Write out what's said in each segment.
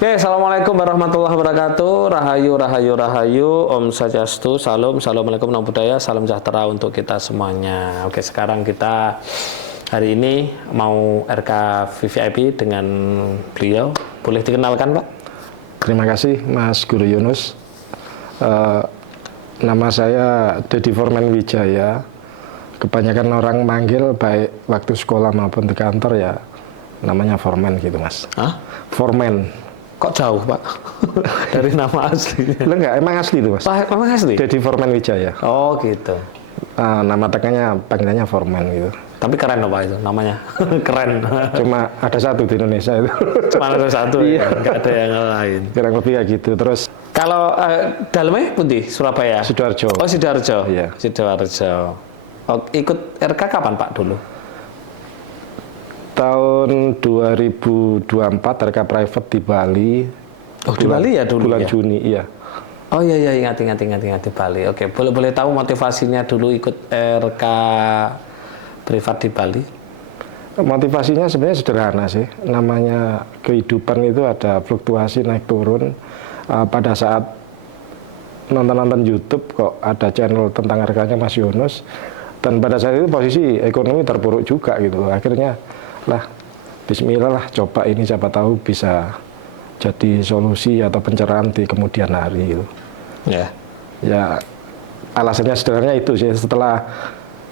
Oke, assalamualaikum warahmatullahi wabarakatuh. Rahayu, rahayu, rahayu. Om Swastiastu, salam, assalamualaikum, namo buddhaya, salam sejahtera untuk kita semuanya. Oke, sekarang kita hari ini mau RK VVIP dengan beliau. Boleh dikenalkan, Pak? Terima kasih, Mas Guru Yunus. Nama saya Dedi Formen Wijaya. Kebanyakan orang manggil baik waktu sekolah maupun di kantor ya namanya Formen gitu, Mas. Hah? Formen. Kok jauh, Pak? Dari nama aslinya? Enggak, emang asli itu, Mas. Emang asli? Dedi Formen Wijaya. Oh, gitu. Nama tengahnya panggilannya Formen gitu. Tapi keren loh, Pak, itu namanya. Keren. Cuma ada satu di Indonesia itu. Cuma ada satu, Iya. ya? Nggak ada yang lain. Kurang lebih kayak gitu. Terus Kalau dalamnya putih, Surabaya? Sidoarjo. Oh, Sidoarjo. Iya. Sidoarjo. Oh, ikut RK kapan, Pak, dulu? Tahun 2024 RK private di Bali. Oh, di Bali ya dulu Bulan ya? Juni, iya. Oh iya, iya, ingat di Bali. Oke, boleh tahu motivasinya dulu ikut RK privat di Bali? Motivasinya sebenarnya sederhana sih. Namanya kehidupan itu ada fluktuasi naik turun. Pada saat nonton YouTube kok ada channel tentang RK-nya Mas Yunus. Dan pada saat itu posisi ekonomi terpuruk juga gitu. Akhirnya lah bismillah lah coba ini, siapa tahu bisa jadi solusi atau pencerahan di kemudian hari gitu. Ya. Ya alasannya sederhana itu sih. Setelah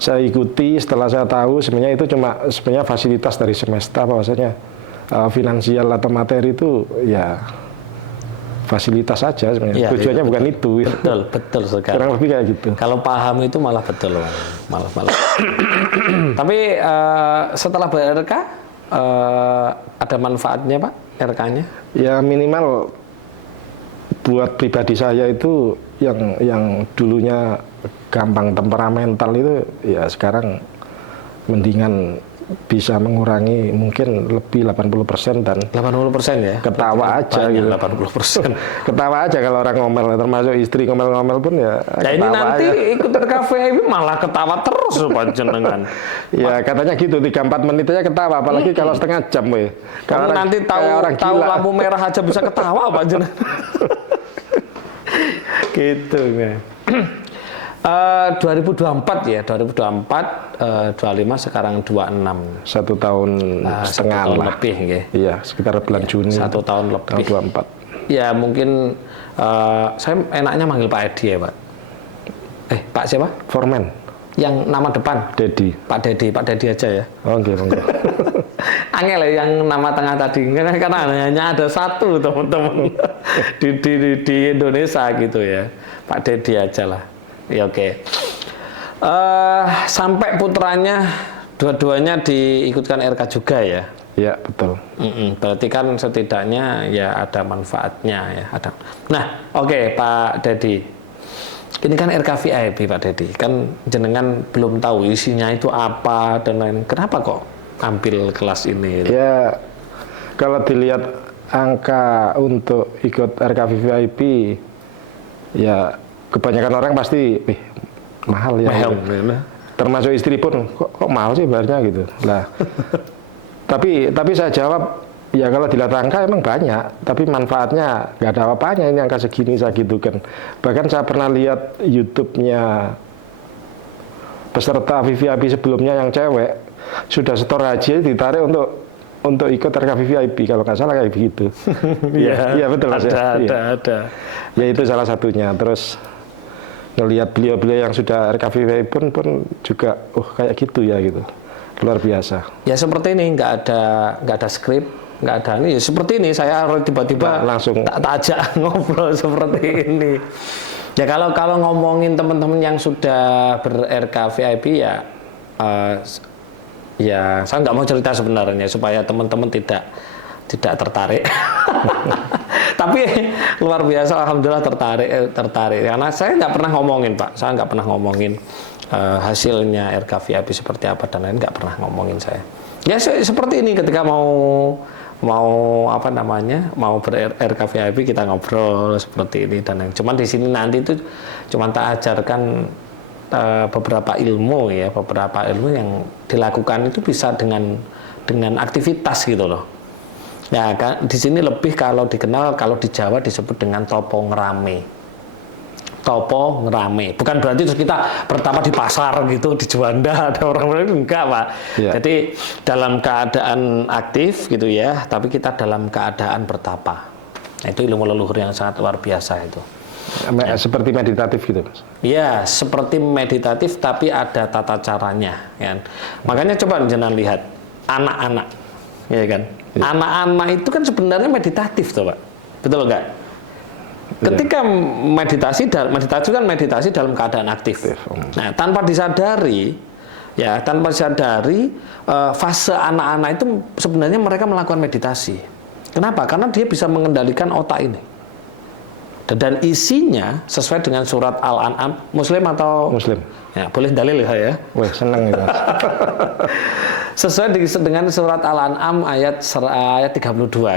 saya ikuti, setelah saya tahu sebenarnya itu cuma sebenarnya fasilitas dari semesta, bahwasanya finansial atau materi itu ya fasilitas saja sebenarnya. Ya, tujuannya iya, bukan itu. Betul sekali. Kurang lebih kayak gitu. Kalau paham itu malah betul, malah. Tapi setelah ber-RK ada manfaatnya, Pak, RK-nya? Ya minimal buat pribadi saya itu yang dulunya gampang temperamental itu ya sekarang mendingan bisa mengurangi mungkin lebih 80% dan 80% ya? ketawa aja gitu. 80%. Ketawa aja kalau orang ngomel, termasuk istri ngomel-ngomel pun ya Ya ini ketawa nanti aja. ikut RK VIP malah ketawa terus, Pak jenengan. Ya katanya gitu, 3-4 menit aja ketawa, apalagi kalau setengah jam we. Kamu nanti tahu lampu merah aja bisa ketawa, Pak jenengan. Gitu ya. 2024 ya, 2024, 25 sekarang 26. 1 tahun setengah tahun lah. lebih ya. Iya, sekitar bulan Juni. 1 tahun lebih. Tahun 24. Ya mungkin saya enaknya manggil Pak Edi ya, Pak. Pak siapa? Formen. Yang nama depan? Dedi. Pak Dedi aja ya. Oh, enggak. Angel ya yang nama tengah tadi, karena hanya ada satu teman-teman di Indonesia gitu ya. Pak Dedi aja lah. Ya oke. Sampai putranya dua-duanya diikutkan RK juga ya? Iya, betul. Berarti kan setidaknya ya ada manfaatnya ya. Ada. Nah, oke, Pak Dedi. Ini kan RK VIP, Pak Dedi. Kan jenengan belum tahu isinya itu apa dan lain. Kenapa kok ambil kelas ini? Ya, kalau dilihat angka untuk ikut RK VIP, ya kebanyakan orang pasti mahal ya. Mahal. Termasuk istri pun kok mahal sih bayarnya gitu. Lah. tapi saya jawab, ya kalau dilihat angka emang banyak, tapi manfaatnya nggak ada apa-apanya ini angka segini saya gitu kan. Bahkan saya pernah lihat YouTube-nya peserta VVIP sebelumnya yang cewek sudah setor haji ditarik untuk ikut RK VVIP kalau nggak salah kayak begitu. Iya betul Mas. Ada. Ya itu salah satunya. Terus ngelihat beliau-beliau yang sudah RK VVIP pun juga kayak gitu ya gitu. Luar biasa. Ya seperti ini, nggak ada skrip, nggak ada ini. Ya, seperti ini saya tiba-tiba langsung tak ajak ngobrol seperti ini. Ya kalau ngomongin teman-teman yang sudah ber-RK VIP ya, ya saya nggak mau cerita sebenarnya supaya teman-teman tidak tertarik. Tapi luar biasa, alhamdulillah tertarik. Karena saya nggak pernah ngomongin, Pak. Saya nggak pernah ngomongin hasilnya RK VIP seperti apa dan lain, nggak pernah ngomongin saya. Ya seperti ini ketika mau ber-RK VIP kita ngobrol seperti ini dan lain. Cuman di sini nanti itu cuman tak ajarkan beberapa ilmu yang dilakukan itu bisa dengan aktivitas gitu loh. Ya kan, di sini lebih kalau dikenal, kalau di Jawa disebut dengan topo ngerame. Topo ngerame, bukan berarti terus kita pertama di pasar gitu, di Juanda ada orang enggak Pak. Ya. Jadi dalam keadaan aktif gitu ya, tapi kita dalam keadaan bertapa. Nah, itu ilmu leluhur yang sangat luar biasa itu. Seperti meditatif gitu, Mas. Ya, seperti meditatif tapi ada tata caranya, kan. Makanya coba jenengan lihat anak-anak, ya kan. Ya. Anak-anak itu kan sebenarnya meditatif, tuh Pak. Betul nggak? Ketika meditasi kan meditasi dalam keadaan aktif. Nah, tanpa disadari, fase anak-anak itu sebenarnya mereka melakukan meditasi. Kenapa? Karena dia bisa mengendalikan otak ini. Dan isinya sesuai dengan surat Al-An'am. Muslim atau? Muslim. Ya, boleh dalil ya. Wah, senang itu. Sesuai dengan surat Al-An'am ayat 32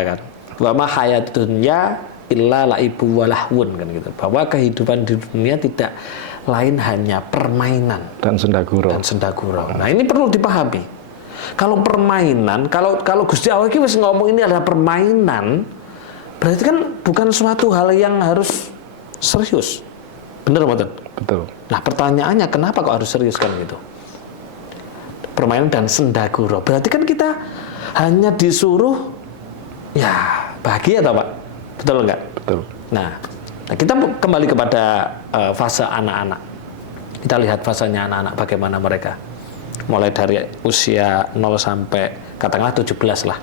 kan. Wa ma hayatud dunya illa laibu walahwun kan gitu. Bahwa kehidupan di dunia tidak lain hanya permainan dan sendagurau. Nah, ini perlu dipahami. Kalau permainan, kalau Gusti Allah wis ngomong ini adalah permainan, berarti kan bukan suatu hal yang harus serius. Bener betul? Betul. Nah, pertanyaannya kenapa kok harus serius kan gitu? Permainan dan sendagurau. Berarti kan kita hanya disuruh ya bahagia toh, Pak? Betul enggak? Betul. Nah, kita kembali kepada fase anak-anak. Kita lihat fasenya anak-anak bagaimana mereka. Mulai dari usia 0 sampai katakanlah 17 lah.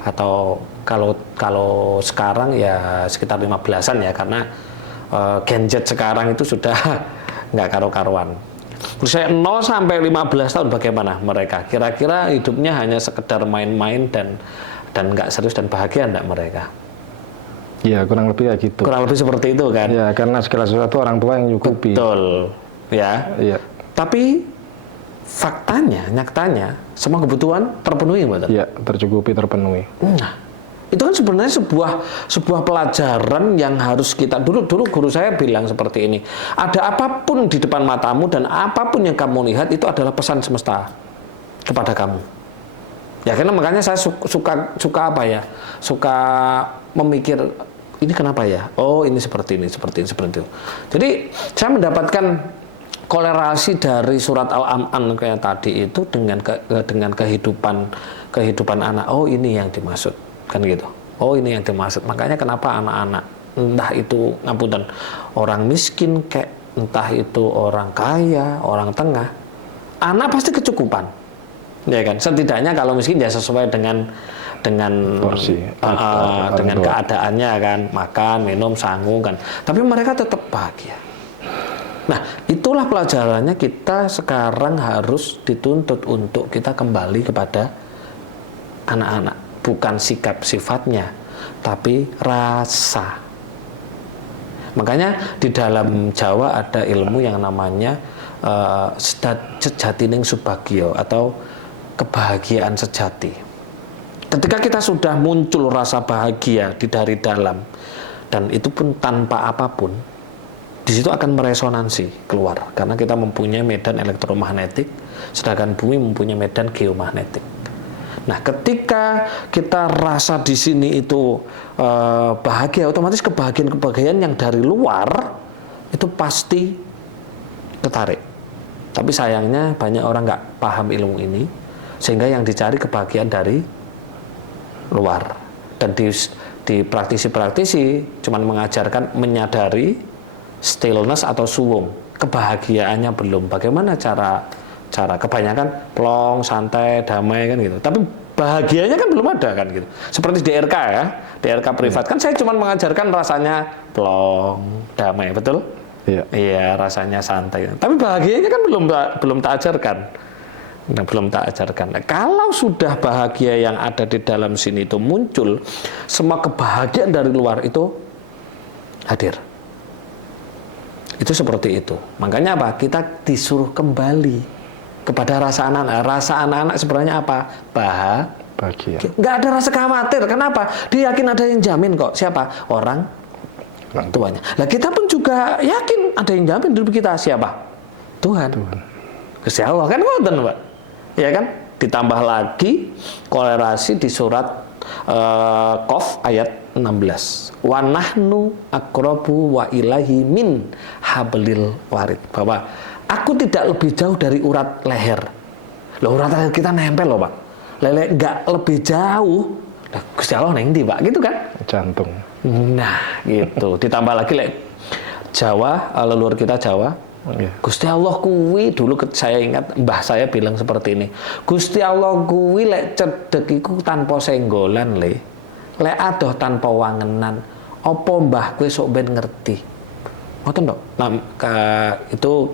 Atau kalau sekarang ya sekitar 15-an ya, karena gadget sekarang itu sudah nggak karu-karuan. Usia 0 sampai 15 tahun bagaimana mereka? Kira-kira hidupnya hanya sekedar main-main dan nggak serius dan bahagia enggak mereka? Ya, kurang lebih ya gitu. Kurang lebih seperti itu kan? Ya, karena segala sesuatu orang tua yang nyukupi. Betul. Ya. Iya. Tapi faktanya, nyatanya semua kebutuhan terpenuhi, betul? Ya, tercukupi, terpenuhi. Nah, itu kan sebenarnya sebuah pelajaran yang harus kita dulu guru saya bilang seperti ini. Ada apapun di depan matamu dan apapun yang kamu lihat itu adalah pesan semesta kepada kamu. Ya, karena makanya saya suka apa ya? Suka memikir ini kenapa ya? Oh, ini seperti ini. Jadi, saya mendapatkan kolerasi dari surat Al-An'am kayak tadi itu dengan kehidupan anak. Oh, ini yang dimaksud. Kan gitu. Oh, ini yang dimaksud. Makanya kenapa anak-anak, entah itu ngapunten orang miskin kayak, entah itu orang kaya, orang tengah, anak pasti kecukupan. Ya kan? Setidaknya kalau miskin ya sesuai dengan porsi, dengan keadaannya kan, makan, minum, sanggup kan. Tapi mereka tetap bahagia. Nah, itulah pelajarannya kita sekarang harus dituntut untuk kita kembali kepada anak-anak. Bukan sikap sifatnya, tapi rasa. Makanya di dalam Jawa ada ilmu yang namanya sejatining subagio atau kebahagiaan sejati. Ketika kita sudah muncul rasa bahagia dari dalam, dan itu pun tanpa apapun, di situ akan meresonansi keluar, karena kita mempunyai medan elektromagnetik, sedangkan bumi mempunyai medan geomagnetik. Nah, ketika kita rasa di sini itu bahagia, otomatis kebahagiaan yang dari luar itu pasti tertarik. Tapi sayangnya banyak orang nggak paham ilmu ini, sehingga yang dicari kebahagiaan dari luar. Dan di praktisi cuman mengajarkan menyadari stillness atau suwung, kebahagiaannya belum. Bagaimana cara kebanyakan plong, santai, damai kan gitu. Tapi bahagianya kan belum ada kan gitu. Seperti DRK ya, DRK privat kan saya cuma mengajarkan rasanya plong, damai, betul? Iya. Iya, rasanya santai. Tapi bahagianya kan belum tak ajarkan. Nah, belum tak ajarkan. Nah, kalau sudah bahagia yang ada di dalam sini itu muncul, semua kebahagiaan dari luar itu hadir. Itu seperti itu. Makanya apa? Kita disuruh kembali kepada rasa anak-anak. Rasa anak-anak sebenarnya apa? Bahagia. Nggak ada rasa khawatir. Kenapa? Dia yakin ada yang jamin kok. Siapa? Orang tuanya. Nah, kita pun juga yakin ada yang jamin hidup kita. Siapa? Tuhan. Gusti Allah kan ngoten, Pak. Ya kan? Ditambah lagi kolerasi di surat Qaf ayat 16. Wa nahnu aqrabu wa ilahi min hablil warid. Bahwa aku tidak lebih jauh dari urat leher. Loh, urat leher kita nempel loh, Pak. Lele nggak lebih jauh. Nah, Gusti Allah neng di, Pak, gitu kan? Jantung. Nah, gitu. Ditambah lagi Jawa, leluhur kita Jawa. Gusti Allah kuwi dulu saya ingat mbah saya bilang seperti ini. Gusti Allah kuwi lek cedek iku tanpa senggolan lek adoh tanpa wangenan. Apa mbah kuwi sok ben ngerti. Ngoten, Dok. Itu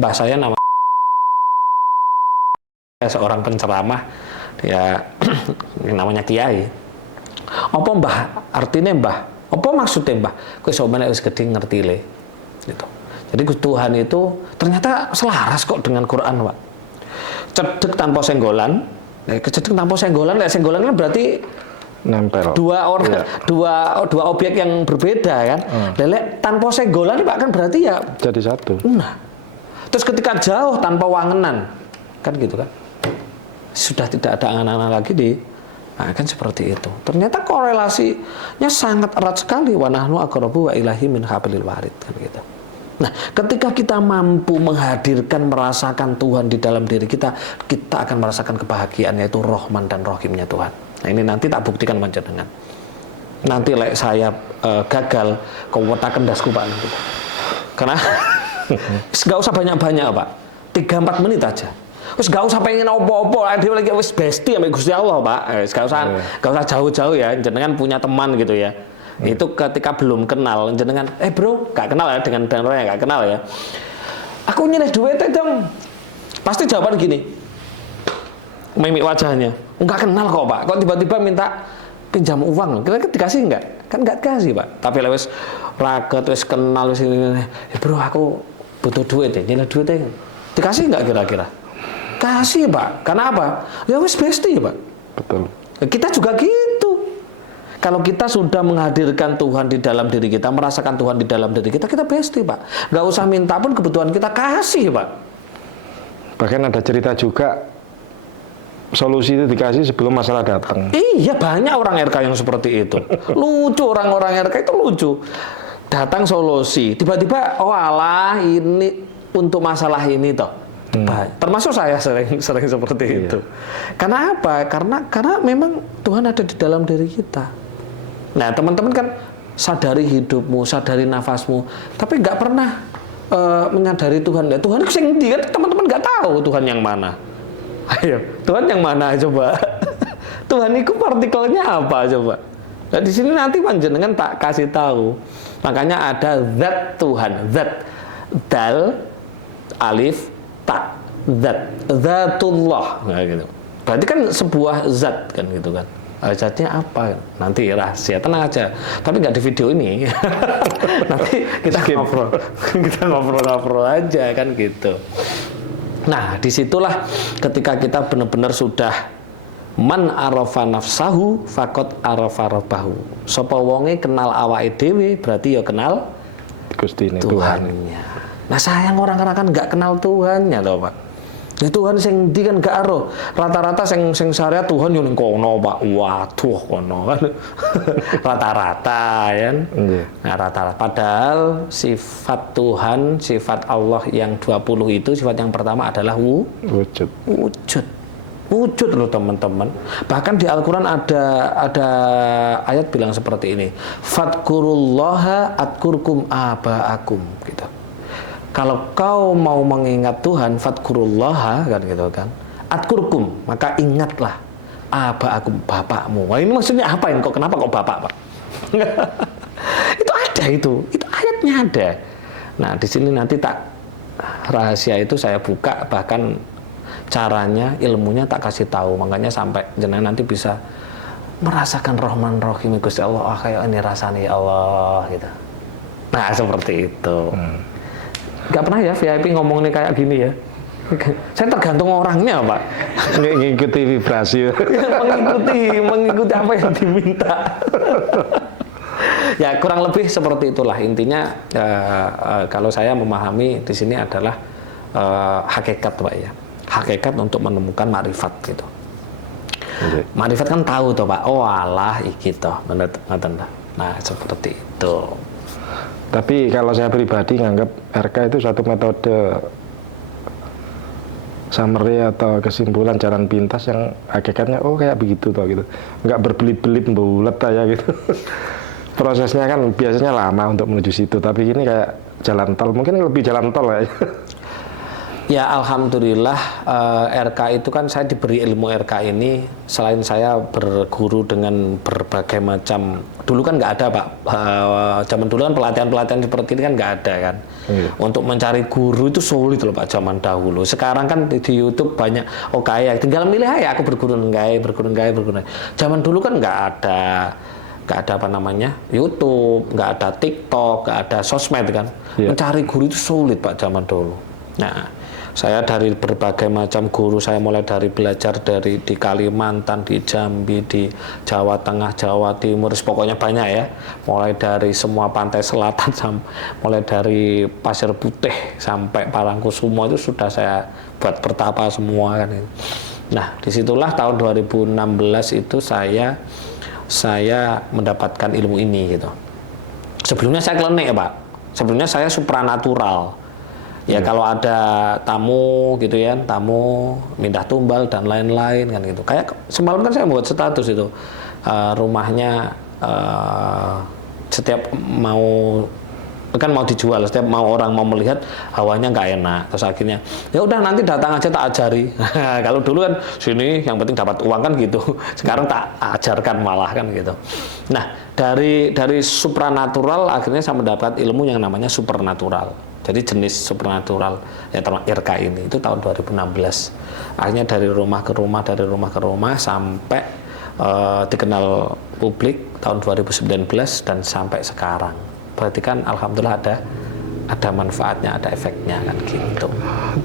mbah saya seorang penceramah, dia namanya Kiai. Apa mbah artinya mbah? Apa maksudnya mbah? Kowe sok ben wis gedhe ngerti le. Gitu. Jadi Tuhan itu ternyata selaras kok dengan Quran, Pak. Cedek tanpa senggolan. Cedek tanpa senggolan, senggolan kan berarti nempel. Dua objek yang berbeda kan. Lelek tanpa senggolan, Pak, kan berarti ya jadi satu. Nah. Terus ketika jauh tanpa wangenan, kan gitu kan. Sudah tidak ada angan-angan lagi kan seperti itu. Ternyata korelasinya sangat erat sekali. Wa nahnu aqrabu wa ilahi min hablil warid, kan gitu. Nah, ketika kita mampu menghadirkan, merasakan Tuhan di dalam diri kita, kita akan merasakan kebahagiaan, yaitu Rahman dan Rahimnya Tuhan. Nah, ini nanti tak buktikan panjenengan. Nanti saya gagal, kau wetaken dasku, Pak. Karena nggak usah banyak-banyak, Pak. 3-4 menit aja. Terus nggak usah pengen opo-opo, dia lagi wis besti sama Gusti Allah, Pak. Nggak usah jauh-jauh ya, jenengan punya teman gitu ya. Itu ketika belum kenal, jenengan, bro, gak kenal ya dengan orang yang gak kenal ya. Aku nyilih duit dong. Pasti jawaban gini. Mimik wajahnya. Enggak kenal kok, Pak. Kok tiba-tiba minta pinjam uang? Kira-kira dikasih enggak? Kan enggak dikasih, Pak. Tapi lewes raket, wis kenal, wis ini. Bro, aku butuh duit ya. Nyilih duit ya. Dikasih enggak kira-kira? Kasih, Pak. Karena apa? Ya wis besti, Pak. Betul. Kita juga gitu. Kalau kita sudah menghadirkan Tuhan di dalam diri kita, merasakan Tuhan di dalam diri kita, kita besti, Pak. Nggak usah minta pun kebutuhan kita kasih, Pak. Bahkan ada cerita juga, solusi itu dikasih sebelum masalah datang. Iya, banyak orang RK yang seperti itu. Lucu, orang-orang RK itu lucu. Datang solusi, tiba-tiba, oh alah, ini untuk masalah ini toh. Termasuk saya sering seperti itu. Karena apa? Karena memang Tuhan ada di dalam diri kita. Nah, teman-teman kan sadari hidupmu, sadari nafasmu, tapi nggak pernah menyadari Tuhan. Tuhan itu yang dia, teman-teman nggak tahu Tuhan yang mana. Ayo, Tuhan yang mana coba? Tuhan itu partikelnya apa coba? Nah, di sini nanti panjenengan tak kasih tahu. Makanya ada zat Tuhan, zat dal alif tak, zatullah, nah, gitu. Berarti kan sebuah zat kan gitu kan. Zatnya apa? Nanti rahasia, tenang aja. Tapi nggak di video ini. Nanti kita ngobrol aja kan gitu. Nah, disitulah ketika kita benar-benar sudah man arafa nafsahu faqad arafa rabbahu. Sapa wonge kenal awake dhewe berarti ya kenal Gusti Tuhannya. Nah, sayang orang-orang kan nggak kenal Tuhannya loh, Pak. Ya Tuhan sing ndi kan gak ero. Rata-rata sing syariat Tuhan yo ning kono, Pak. Waduh, kono kan. Rata-rata ya. Nah, rata-rata padahal sifat Tuhan, sifat Allah yang 20 itu sifat yang pertama adalah wujud. Wujud loh, teman-teman. Bahkan di Al-Qur'an ada ayat bilang seperti ini. Fadkurullaha atkurkum abaakum gitu. Kalau kau mau mengingat Tuhan, fadkurullaha kan gitu kan. Atkurkum, maka ingatlah abaakum, bapakmu. Wah, ini maksudnya apa ini? Kenapa kok bapak, Pak? itu ayatnya ada. Nah, di sini nanti tak rahasia itu saya buka, bahkan caranya, ilmunya tak kasih tahu. Makanya sampai jenengan nanti bisa merasakan Rahman Rahim Gusti Allah. Kayak ini rasanya ya Allah gitu. Nah, seperti itu. Gak pernah ya VIP ngomongnya kayak gini ya. Saya tergantung orangnya, Pak. Mengikuti vibrasi. mengikuti apa yang diminta. Ya, kurang lebih seperti itulah intinya. Kalau saya memahami di sini adalah hakikat, Pak ya. Hakikat untuk menemukan makrifat gitu. Makrifat kan tahu toh Pak, oh alah iki toh, ngoten. Nah, seperti itu. Tapi kalau saya pribadi nganggap RK itu suatu metode summary atau kesimpulan jalan pintas yang hakikatnya oh kayak begitu toh gitu. Nggak berbelit-belit bulat aja gitu. Prosesnya kan biasanya lama untuk menuju situ, tapi ini kayak jalan tol, mungkin lebih jalan tol ya. Ya alhamdulillah RK itu kan saya diberi ilmu RK ini selain saya berguru dengan berbagai macam, dulu kan nggak ada Pak, zaman dulu kan pelatihan seperti ini kan nggak ada kan. Untuk mencari guru itu sulit loh Pak zaman dahulu. Sekarang kan di YouTube banyak, oh kayak tinggal milih aja aku berguru enggak. Zaman dulu kan nggak ada apa namanya YouTube, nggak ada TikTok, nggak ada sosmed kan. Mencari guru itu sulit Pak zaman dulu. Nah, saya dari berbagai macam guru, saya mulai dari belajar dari di Kalimantan, di Jambi, di Jawa Tengah, Jawa Timur, pokoknya banyak ya. Mulai dari semua pantai selatan, mulai dari Pasir Putih sampai Parangkusumo itu sudah saya buat pertapa semua kan. Nah, disitulah tahun 2016 itu saya mendapatkan ilmu ini gitu. Sebelumnya saya klenik ya Pak. Sebelumnya saya supranatural. Ya kalau ada tamu gitu ya, tamu mindah tumbal dan lain-lain kan gitu. Kayak semalam kan saya buat status itu, rumahnya setiap mau dijual, setiap orang mau melihat hawanya nggak enak, terus akhirnya ya udah nanti datang aja tak ajari. Kalau dulu kan sini yang penting dapat uang kan gitu, sekarang tak ajarkan malah kan gitu. Nah dari supranatural akhirnya saya mendapat ilmu yang namanya supernatural. Jadi jenis supernatural ya termasuk RK ini itu tahun 2016. Akhirnya dari rumah ke rumah sampai dikenal publik tahun 2019 dan sampai sekarang. Berarti kan alhamdulillah ada manfaatnya, ada efeknya kan gitu.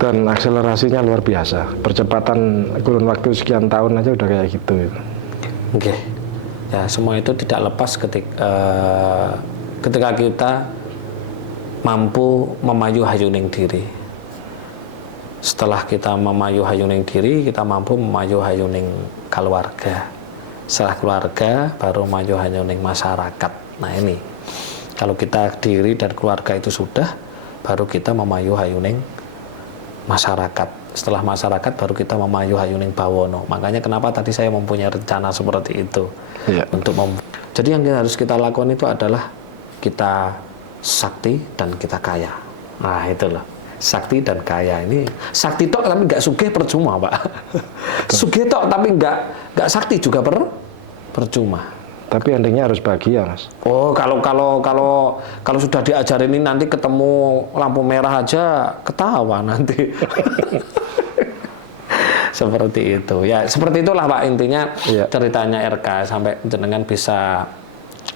Dan akselerasinya luar biasa. Percepatan kurun waktu sekian tahun aja udah kayak gitu. Oke. Ya semua itu tidak lepas ketika kita mampu memayu hayuning diri. Setelah kita memayu hayuning diri, kita mampu memayu hayuning keluarga. Setelah keluarga, baru memayu hayuning masyarakat. Nah ini, kalau kita diri dan keluarga itu sudah, baru kita memayu hayuning masyarakat. Setelah masyarakat, baru kita memayu hayuning bawono. Makanya kenapa tadi saya mempunyai rencana seperti itu. Jadi yang harus kita lakukan itu adalah kita sakti dan kita kaya. Nah itulah sakti dan kaya ini. Sakti tok tapi nggak sugih percuma Pak. Sugih tok tapi nggak sakti juga percuma. Tapi endingnya harus bahagia Mas. Oh kalau sudah diajarin ini nanti ketemu lampu merah aja ketawa nanti. Seperti itu ya, seperti itulah Pak intinya ceritanya RK sampai jenengan bisa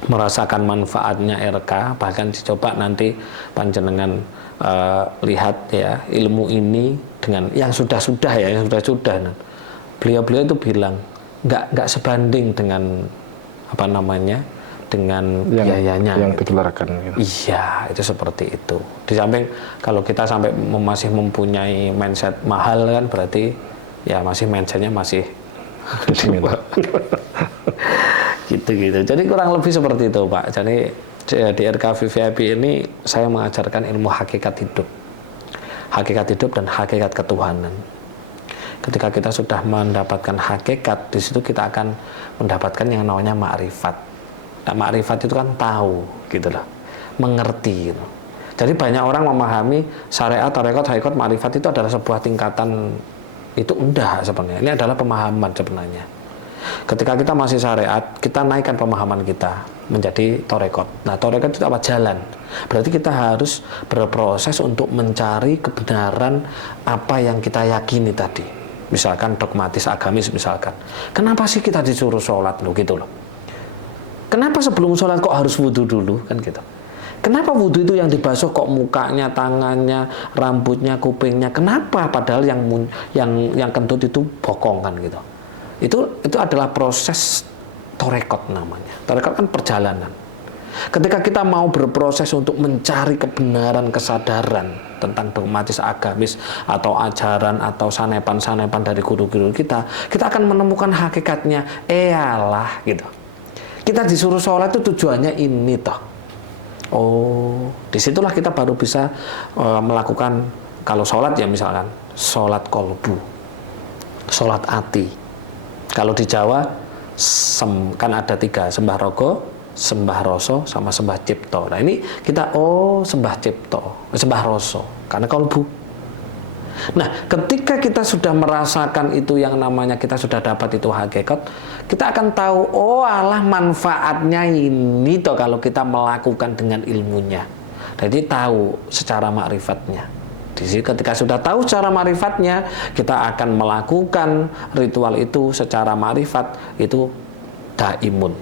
merasakan manfaatnya RK, bahkan dicoba nanti panjenengan lihat ya ilmu ini dengan yang sudah beliau itu bilang nggak sebanding dengan apa namanya dengan biayanya yang dikeluarkan gitu. Iya itu seperti itu. Di samping kalau kita sampai masih mempunyai mindset mahal kan berarti ya masih mindsetnya masih gitu. Jadi kurang lebih seperti itu Pak. Jadi di RK VVIP ini saya mengajarkan ilmu hakikat hidup dan hakikat ketuhanan. Ketika kita sudah mendapatkan hakikat, di situ kita akan mendapatkan yang namanya makrifat. Nah, makrifat itu kan tahu, gitu loh, mengerti. Gitu. Jadi banyak orang memahami syariat, tarekat, hakikat, makrifat itu adalah sebuah tingkatan itu enggak sebenarnya. Ini adalah pemahaman sebenarnya. Ketika kita masih syariat, kita naikkan pemahaman kita menjadi torekot. Nah, torekot itu apa? Jalan. Berarti kita harus berproses untuk mencari kebenaran apa yang kita yakini tadi. Misalkan dogmatis agamis misalkan. Kenapa sih kita disuruh sholat loh gitu loh? Kenapa sebelum sholat kok harus wudhu dulu kan gitu? Kenapa wudhu itu yang dibasuh kok mukanya, tangannya, rambutnya, kupingnya? Kenapa? Padahal yang kentut itu bokong kan gitu. Itu adalah proses torekot namanya. Torekot kan perjalanan. Ketika kita mau berproses untuk mencari kebenaran kesadaran tentang dogmatis agamis atau ajaran atau sanepan-sanepan dari guru-guru kita akan menemukan hakikatnya. Eyalah gitu. Kita disuruh sholat itu tujuannya ini toh. Oh, disitulah kita baru bisa melakukan, kalau sholat ya misalkan sholat kolbu, sholat hati. Kalau di Jawa kan ada 3, sembah rogo, sembah roso, sama sembah cipto. Nah ini kita sembah cipto, sembah roso, karena kolbu. Nah, ketika kita sudah merasakan itu yang namanya kita sudah dapat itu hakikat, kita akan tahu, alah manfaatnya ini toh kalau kita melakukan dengan ilmunya. Jadi tahu secara makrifatnya. Jadi ketika sudah tahu secara makrifatnya, kita akan melakukan ritual itu secara makrifat, itu daimun.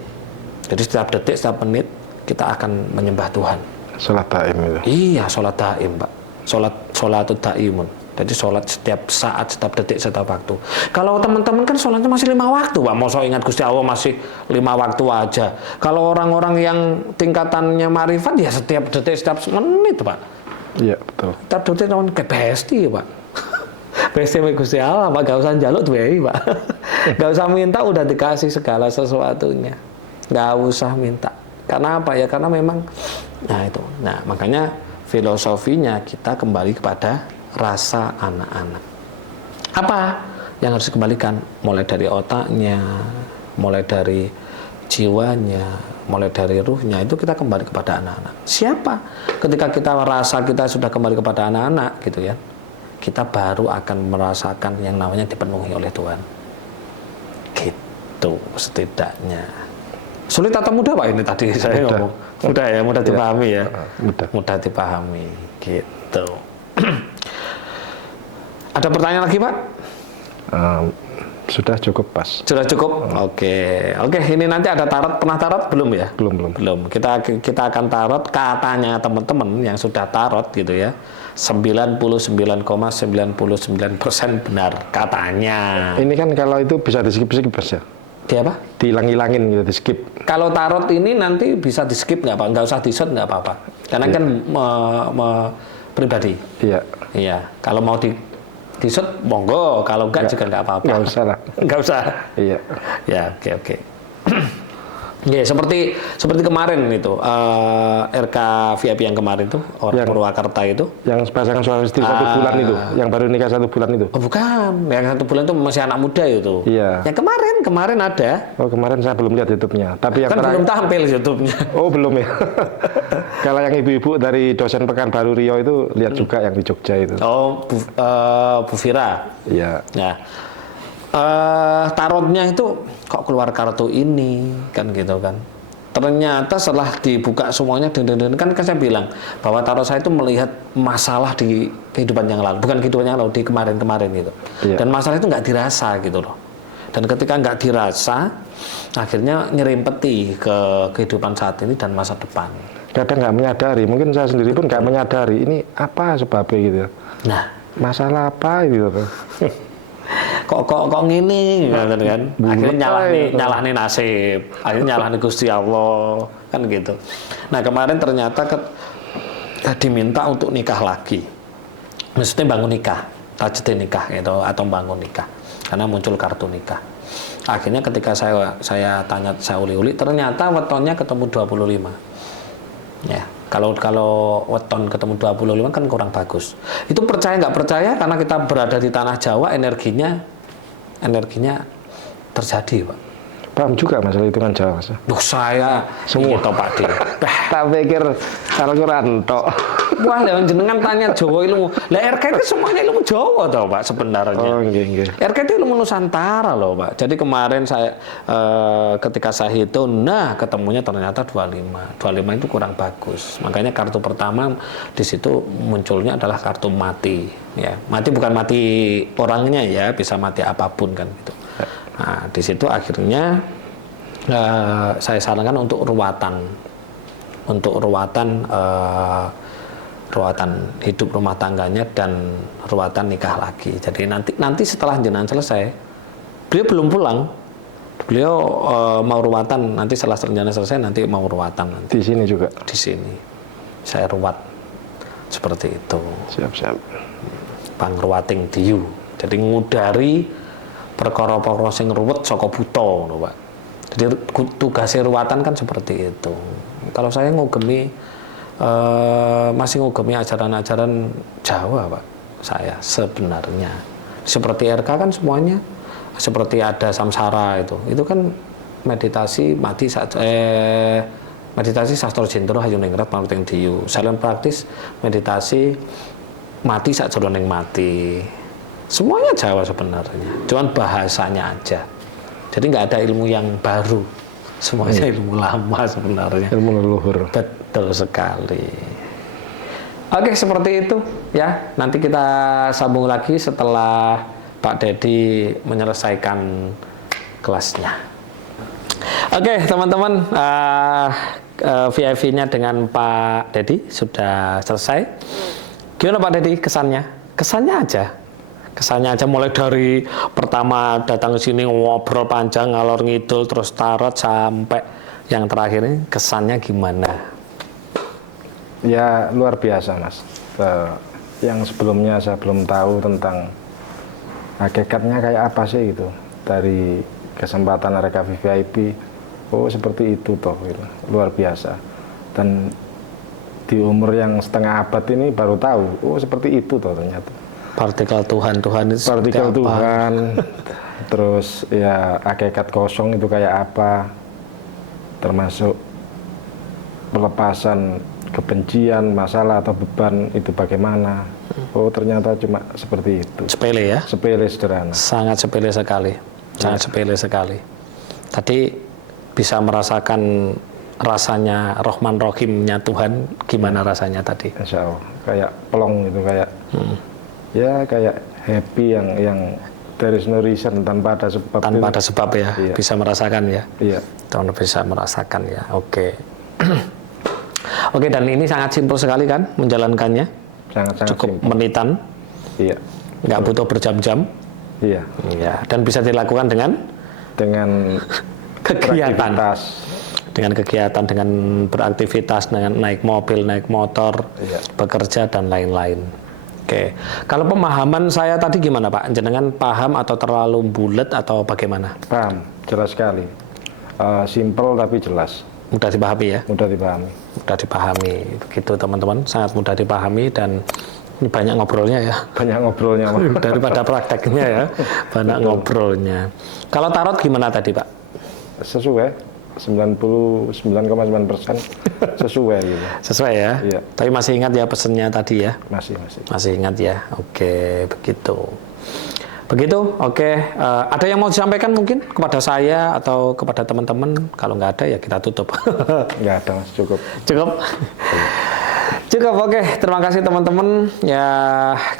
Jadi setiap detik, setiap menit kita akan menyembah Tuhan. Sholat daim itu. Iya, sholat daim, Pak. Sholat daimun. Jadi sholat setiap saat, setiap detik, setiap waktu. Kalau teman-teman kan sholatnya masih 5 waktu, Pak. Mau ingat Gusti Allah masih 5 waktu aja. Kalau orang-orang yang tingkatannya marifat ya setiap detik, setiap menit, Pak. Iya, betul. Setiap detik namun ke besti, Pak. Besti sama Gusti Allah, Pak. Gak usah njaluk duwe, Pak. Gak usah minta, udah dikasih segala sesuatunya. Gak usah minta. Karena apa ya? Karena memang, nah itu. Nah, makanya filosofinya kita kembali kepada rasa anak-anak. Apa yang harus dikembalikan? Mulai dari otaknya, mulai dari jiwanya, mulai dari ruhnya, itu kita kembali kepada anak-anak. Siapa? Ketika kita merasa kita sudah kembali kepada anak-anak, gitu ya, kita baru akan merasakan yang namanya dipenuhi oleh Tuhan. Gitu setidaknya. Sulit atau mudah, Pak, ini tadi saya ngomong? Mudah ya, mudah dipahami ya. Mudah dipahami, gitu. Ada pertanyaan lagi, Pak? Sudah cukup pas. Sudah cukup? Oke. Ini nanti ada tarot. Pernah tarot? Belum ya? Belum. Kita akan tarot, katanya teman-teman yang sudah tarot gitu ya. 99,99% benar katanya. Ini kan kalau itu bisa di-skip Mas ya? Di apa? Dihilang-hilangin gitu, di-skip. Kalau tarot ini nanti bisa di-skip nggak Pak? Nggak usah di-shot nggak apa-apa. Karena kan pribadi. Iya. Kalau mau di-shot monggo, kalau enggak juga nggak apa-apa. Nggak usah lah. Nggak usah. Iya. Ya, oke. Ya, seperti kemarin itu RK VIP yang kemarin itu orang Purwakarta itu. Yang pasangan suami istri 1 bulan itu, yang baru nikah 1 bulan itu. Oh bukan, yang 1 bulan itu masih anak muda itu. Iya. Yang kemarin ada. Oh kemarin saya belum lihat YouTube-nya. Tapi yang kan belum tampil YouTube-nya. Oh belum ya. Kalau yang ibu-ibu dari dosen Pekanbaru Riau itu lihat juga yang di Jogja itu. Oh Bu Fira. Iya. Nah. Tarotnya itu kok keluar kartu ini kan gitu kan. Ternyata setelah dibuka semuanya kan saya bilang bahwa tarot saya itu melihat masalah di kehidupan yang lalu, bukan kehidupan yang lalu, di kemarin-kemarin gitu. Iya. Dan masalah itu nggak dirasa gitu loh. Dan ketika nggak dirasa, akhirnya nyerimpeti ke kehidupan saat ini dan masa depan. Kadang nggak menyadari, mungkin saya sendiri pun nggak menyadari ini apa sebabnya gitu. Nah, masalah apa gitu. kok ngini kan, akhirnya nyalahne nasib, akhirnya nyalahne Gusti Allah kan gitu. Nah kemarin ternyata diminta untuk nikah lagi, maksudnya bangun nikah, tajdid nikah gitu, atau bangun nikah, karena muncul kartu nikah. Akhirnya ketika saya tanya, saya uli-uli, ternyata wetonnya ketemu 25. Ya. Kalau weton ketemu 25 kan kurang bagus. Itu percaya nggak percaya, karena kita berada di tanah Jawa, energinya terjadi, Pak. Paham juga masalah hitungan Jawa, Mas. Duh, saya semua toh Pak D. Tak pikir Al-Quran tok. Wah, yang jenengan tanya Jawa ilmu. Lah RK itu semuanya ilmu Jawa toh, Pak, sebenarnya. Oh, nggih. RK itu ilmu Nusantara loh, Pak. Jadi kemarin saya ketika saya hitung, ketemunya ternyata 25. 25 itu kurang bagus. Makanya kartu pertama di situ munculnya adalah kartu mati, ya. Mati bukan mati orangnya ya, bisa mati apapun kan gitu. Nah, di situ akhirnya saya sarankan untuk ruwatan hidup rumah tangganya dan ruwatan nikah lagi. Jadi nanti setelah jenengan selesai, beliau belum pulang, Beliau mau ruwatan nanti setelah rencana selesai nanti mau ruwatan nanti Di sini juga. di sini. Saya ruwat seperti itu. Siap-siap. Bang ruwating diyu. Jadi ngudari perkara-perkara sing ruwet saka buta ngono, Pak. Jadi tugasnya ruwatan kan seperti itu. Kalau saya ngugemi masih ngugemi ajaran-ajaran Jawa, Pak. Saya sebenarnya seperti RK kan semuanya seperti ada samsara itu kan meditasi mati meditasi sastra jendro hayu ningrat manuting diyu. Silent praktis meditasi mati sakjroning mati. Semuanya Jawa sebenarnya, cuman bahasanya aja. Jadi nggak ada ilmu yang baru, semuanya ilmu lama sebenarnya. Ilmu leluhur. Betul sekali. Oke, seperti itu ya. Nanti kita sambung lagi setelah Pak Dedi menyelesaikan kelasnya. Oke, teman-teman, VIP-nya dengan Pak Dedi sudah selesai. Gimana Pak Dedi kesannya? Kesannya aja mulai dari pertama datang ke sini ngobrol panjang ngalor ngidul terus tarot sampai yang terakhir ini kesannya gimana? Ya luar biasa Mas. Yang sebelumnya saya belum tahu tentang hakikatnya kayak apa sih gitu. Dari kesempatan mereka VIP, oh seperti itu toh gitu. Luar biasa. Dan di umur yang setengah abad ini baru tahu, oh seperti itu toh ternyata. Partikel Tuhan itu Partikel apa? Tuhan, terus ya hakikat kosong itu kayak apa, termasuk pelepasan kebencian, masalah atau beban itu bagaimana. Oh ternyata cuma seperti itu. Sepele ya? Sepele sederhana. Sangat sepele sekali, sangat sepele sekali. Tadi bisa merasakan rasanya Rahman Rahimnya Tuhan, gimana rasanya tadi? Insya Allah, kayak pelong itu kayak. Ya kayak happy yang there is no reason, tanpa ada sebab. Tanpa ada sebab ya, iya. bisa merasakan ya. Iya. Teman bisa merasakan ya. Oke. Oke, dan ini sangat simpel sekali kan menjalankannya. Sangat-sangat Cukup simpel. menitan. Iya. Nggak butuh berjam-jam. Iya. Iya. Dan bisa dilakukan dengan kegiatan. Beraktivitas. Dengan kegiatan, dengan beraktivitas, dengan naik mobil, naik motor, Iya. bekerja dan lain-lain. Oke, kalau pemahaman saya tadi gimana Pak? Jenengan paham atau terlalu bulat atau bagaimana? Paham, jelas sekali. Simple tapi jelas. Mudah dipahami ya? Mudah dipahami. Mudah dipahami, begitu teman-teman, sangat mudah dipahami dan ini banyak ngobrolnya ya. Banyak ngobrolnya. Daripada prakteknya ya, banyak ngobrolnya. Kalau tarot gimana tadi Pak? Sesuai. 99,9% sesuai gitu. Sesuai ya? Iya. Tapi masih ingat ya pesennya tadi ya? Masih. Masih ingat ya? Oke, begitu. Begitu, oke. Ada yang mau disampaikan mungkin kepada saya atau kepada teman-teman? Kalau nggak ada ya kita tutup. Nggak ada Mas, cukup. Cukup? Cukup, oke. Terima kasih teman-teman. Ya,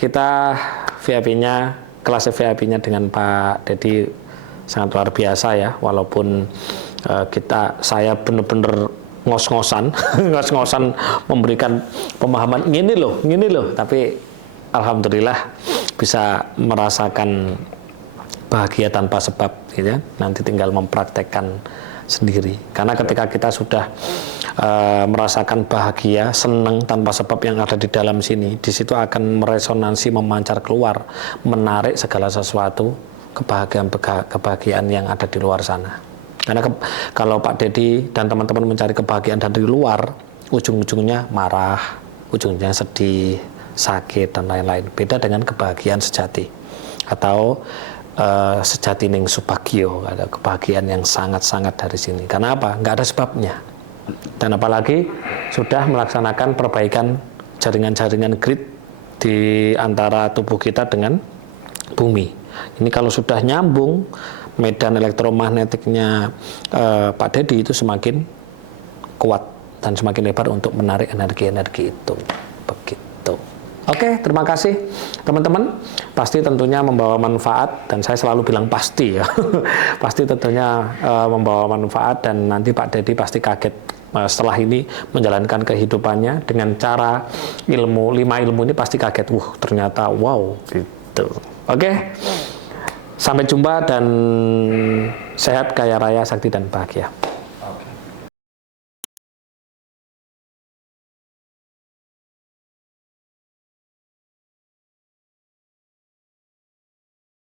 kita VIP-nya, kelas VIP-nya dengan Pak Dedi sangat luar biasa ya. Walaupun saya benar-benar ngos-ngosan memberikan pemahaman gini loh, tapi alhamdulillah bisa merasakan bahagia tanpa sebab, gitu ya. Nanti tinggal mempraktekkan sendiri. Karena ketika kita sudah merasakan bahagia, senang tanpa sebab yang ada di dalam sini, di situ akan meresonansi, memancar keluar, menarik segala sesuatu kebahagiaan yang ada di luar sana. Karena kalau Pak Dedi dan teman-teman mencari kebahagiaan dari luar, ujung-ujungnya marah, ujungnya sedih, sakit dan lain-lain. Beda dengan kebahagiaan sejati atau sejati ning subagio, ada kebahagiaan yang sangat-sangat dari sini. Karena apa? Nggak ada sebabnya. Dan apalagi sudah melaksanakan perbaikan jaringan-jaringan grid di antara tubuh kita dengan bumi. Ini kalau sudah nyambung, medan elektromagnetiknya Pak Dedi itu semakin kuat dan semakin lebar untuk menarik energi-energi itu. Begitu. Oke, terima kasih teman-teman. Pasti tentunya membawa manfaat dan saya selalu bilang pasti ya. Pasti tentunya membawa manfaat dan nanti Pak Dedi pasti kaget setelah ini menjalankan kehidupannya dengan cara 5 ilmu ini pasti kaget. Ternyata wow gitu. Oke. Sampai jumpa dan sehat, kaya raya, sakti dan bahagia.